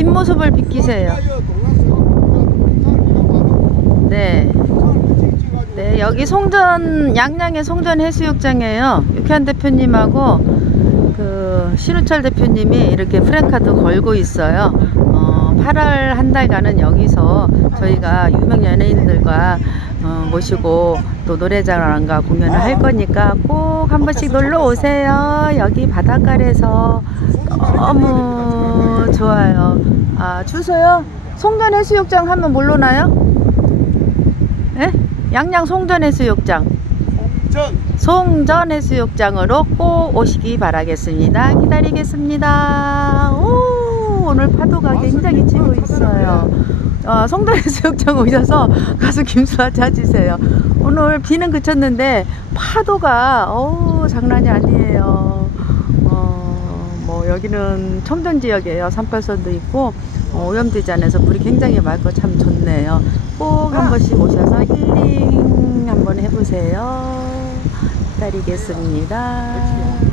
뒷모습을 비키세요. 네. 네, 여기 송전, 양양의 송전 해수욕장이에요. 육현 대표님하고 그 신우철 대표님이 이렇게 프랭카드 걸고 있어요. 어, 8월 한 달간은 여기서 저희가 유명 연예인들과 어, 모시고 또 노래자랑과 공연을 할 거니까 꼭 한 번씩 놀러 오세요. 여기 바닷가에서 너무 좋아요. 아, 주소요? 송전 해수욕장 하면 뭘로 나요? 예? 양양 송전 해수욕장. 전 송전 해수욕장으로 꼭 오시기 바라겠습니다. 기다리겠습니다. 오, 오늘 파도가 굉장히 치고 있어요. 어, 송전 해수욕장 오셔서 가수 김수아 찾으세요. 오늘 비는 그쳤는데 파도가 어 장난이 아니에요. 어, 뭐 여기는 청전 지역이에요. 38선도 있고 어, 오염되지 않아서 물이 굉장히 맑고 참 좋네요. 꼭 한 번씩 오셔서 힐링 한번 해보세요. 기다리겠습니다.